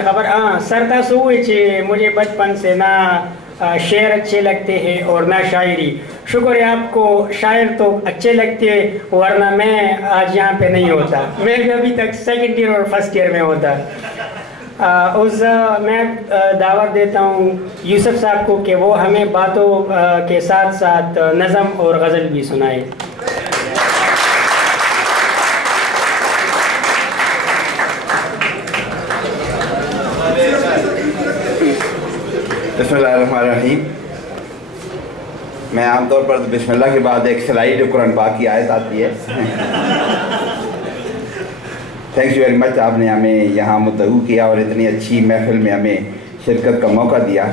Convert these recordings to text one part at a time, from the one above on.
खबर हाँ सरता मुझे बचपन से ना शेर अच्छे लगते हैं और ना शायरी। शुक्र है आपको शायर तो अच्छे लगते हैं, वरना मैं आज यहाँ पे नहीं होता। मैं भी अभी तक सेकंड ईयर और फर्स्ट ईयर में होता। मैं दावत देता हूँ यूसुफ साहब को कि वो हमें बातों के साथ साथ नज़म और गज़ल भी सुनाए। बिस्मिल्लाहिर्रहमानिर्रहीम। मैं आमतौर पर बिस्मिल्लाह के बाद एक स्लाइड कुरान पाक की आयत आती है। थैंक यू वेरी मच, आपने हमें यहाँ मुतहू किया और इतनी अच्छी महफिल में हमें शिरकत का मौका दिया,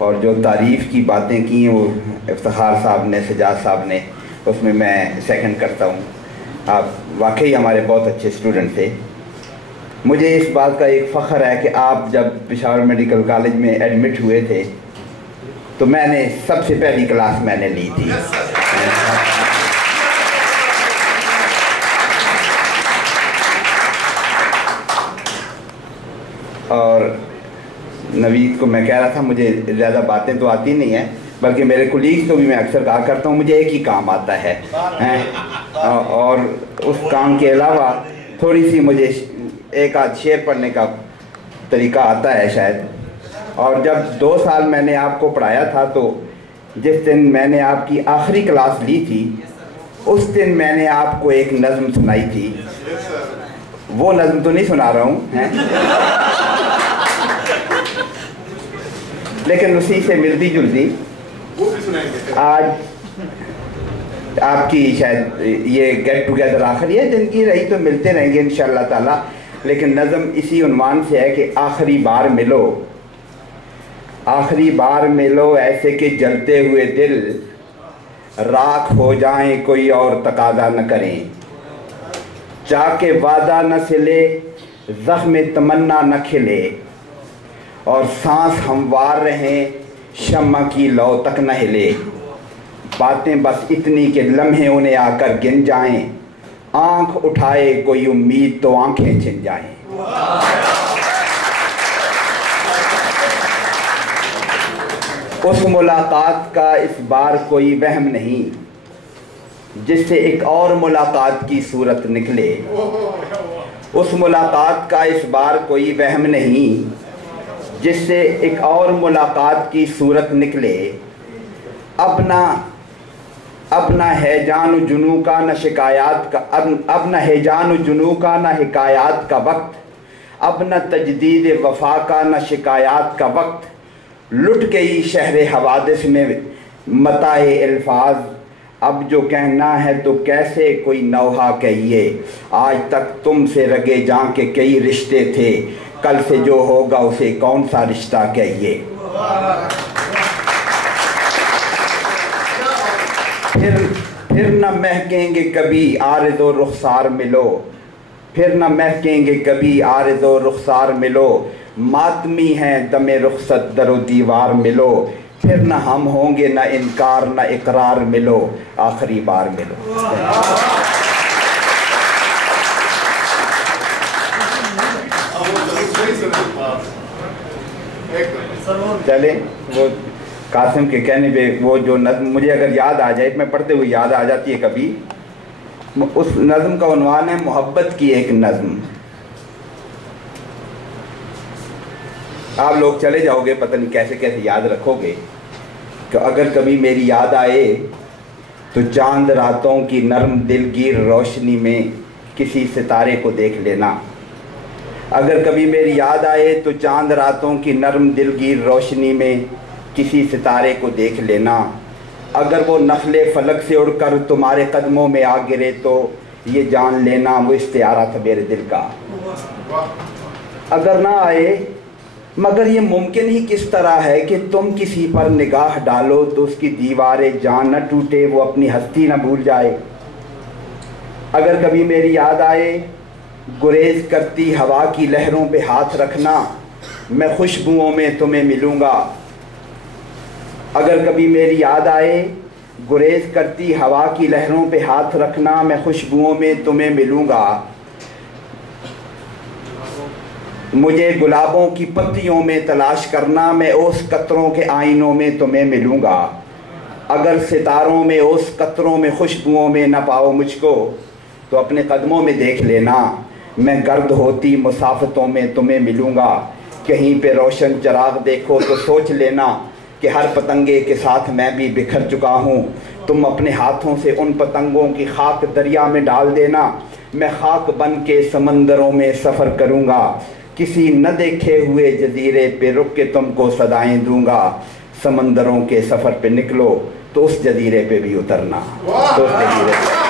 और जो तारीफ़ की बातें की वो इफ्तिखार साहब ने, सजाद साहब ने, उसमें मैं सेकंड करता हूँ। आप वाकई हमारे बहुत अच्छे स्टूडेंट थे। मुझे इस बात का एक फ़ख्र है कि आप जब पेशावर मेडिकल कॉलेज में एडमिट हुए थे तो मैंने सबसे पहली क्लास मैंने ली थी। और नवीद को मैं कह रहा था, मुझे ज़्यादा बातें तो आती नहीं हैं, बल्कि मेरे कुलीग्स को भी मैं अक्सर कहा करता हूँ मुझे एक ही काम आता है, और उस काम के अलावा थोड़ी सी मुझे एक आध शेर पढ़ने का तरीका आता है शायद। और जब 2 साल मैंने आपको पढ़ाया था तो जिस दिन मैंने आपकी आखिरी क्लास ली थी उस दिन मैंने आपको एक नज़्म सुनाई थी। वो नज़्म तो नहीं सुना रहा हूँ हैं, लेकिन उसी से मिलती जुलती आज आपकी शायद ये गेट टुगेदर आखिरी है, जिनकी रही तो मिलते रहेंगे इंशाअल्लाह ताला। लेकिन नज़म इसी उन्वान से है कि आखिरी बार मिलो, आखिरी बार मिलो ऐसे कि जलते हुए दिल राख हो जाएं, कोई और तकादा न करें, चाके वादा न सिले, ज़ख्म तमन्ना न खिले, और सांस हमवार रहें, शम्मा की लौ तक न हिले। बातें बस इतनी कि लम्हे उन्हें आकर गिन जाएं, आंख उठाए कोई उम्मीद तो आंखें छिन जाएं। उस मुलाकात का इस बार कोई वहम नहीं जिससे एक और मुलाकात की सूरत निकले। उस मुलाकात का इस बार कोई वहम नहीं जिससे एक और मुलाकात की सूरत निकले। अब न है जान जुनू का न शिकायत का, अब न है जान जुनू का न हिकायत का वक्त, अब न तजदीद वफा का न शिकायत का वक्त, लुट गई शहर हवादिस में मताए अल्फाज, अब जो कहना है तो कैसे कोई नौहा कहिए, आज तक तुमसे रगे जां के कई रिश्ते थे, कल से जो होगा उसे कौन सा रिश्ता कहिए। फिर न महकेंगे कभी आरिज़ो रुखसार मिलो, फिर न महकेंगे कभी आरिज़ो रुखसार मिलो, मातमी हैं दमे रुखसत दरो दीवार मिलो, फिर न हम होंगे न इनकार न इकरार मिलो, आखिरी बार मिलो। चले वो कासिम के कहने पे वो जो नज़्म मुझे अगर याद आ जाए, मैं पढ़ते हुए याद आ जाती है कभी, उस नज़्म का उन्वान है मोहब्बत की एक नज़्म। आप लोग चले जाओगे, पता नहीं कैसे कैसे याद रखोगे कि अगर कभी मेरी याद आए तो चांद रातों की नर्म दिलगीर रोशनी में किसी सितारे को देख लेना। अगर कभी मेरी याद आए तो चांद रातों की नर्म दिलगीर रोशनी में किसी सितारे को देख लेना। अगर वो नखले फलक से उड़कर तुम्हारे कदमों में आ गिरे तो ये जान लेना वो इस्तियारा था मेरे दिल का। अगर ना आए, मगर ये मुमकिन ही किस तरह है कि तुम किसी पर निगाह डालो तो उसकी दीवारें जान न टूटे, वो अपनी हस्ती न भूल जाए। अगर कभी मेरी याद आए, गुरेज करती हवा की लहरों पे हाथ रखना, मैं खुशबुओं में तुम्हें मिलूँगा। अगर कभी मेरी याद आए, गुरेज करती हवा की लहरों पे हाथ रखना, मैं खुशबुओं में तुम्हें मिलूँगा। मुझे गुलाबों की पत्तियों में तलाश करना, मैं ओस कतरों के आईनों में तुम्हें मिलूँगा। अगर सितारों में ओस कतरों में खुशबुओं में न पाओ मुझको, तो अपने कदमों में देख लेना, मैं गर्द होती मुसाफतों में तुम्हें मिलूँगा। कहीं पे रोशन चिराग देखो तो सोच लेना कि हर पतंगे के साथ मैं भी बिखर चुका हूँ। तुम अपने हाथों से उन पतंगों की खाक दरिया में डाल देना, मैं खाक बन के समंदरों में सफ़र करूँगा। किसी न देखे हुए जजीरे पे रुक के तुमको सदाएं दूंगा। समंदरों के सफ़र पे निकलो तो उस जजीरे पे भी उतरना, तो उस जजीरे पे